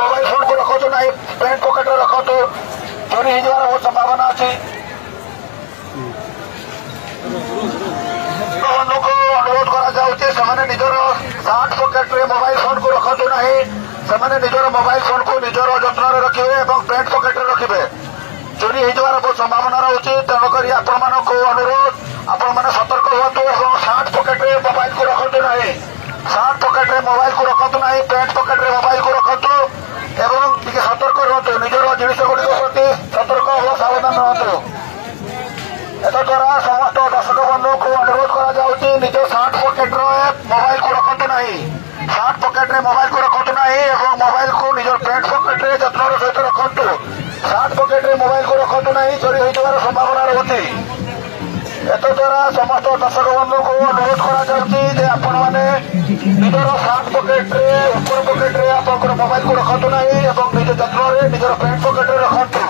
Mobile phone को रखो ना पैंट पकेट रखो चोरी हो बहुत संभावना अच्छी लोक अनुरोध कर निजर सार्ट पकेट मोबाइल फोन को रखु ना से निजर मोबाइल फोन को निजर जत्न रखिए और पैंट पकेट रखिए चोरी हो बहुत संभावना रोचे तेणुक आपण अनुरोध आपण मैंने सतर्क हूँ सार्ट पकेट मोबाइल को रखु ना सार्ट पकेट मोबाइल को रखु ना पैंट पकेट मोबाइल को रखु एवं टिके सतर्क रुहतु निजर जिनिस गुड़िक प्रति सतर्क और सावधान रुहतु एतद्वारा समस्त दर्शक बंधु को अनुरोध कर निज सार्ट पकेट मोबाइल को रखु ना सार्ट पकेट मोबाइल को रखु ना मोबाइल को निज पैंट पकेट जत्न सहित रखु सार्ट पकेट मोबाइल को रखु ना चोरी हो संभावना रोचे एतद्वारा समस्त दर्शक बंधु को अनुरोध निजर सार्ट पकेट ऊपर पकेट आप मोबाइल को रखु ना निज जत्न निजर पैंट पकेट रखु।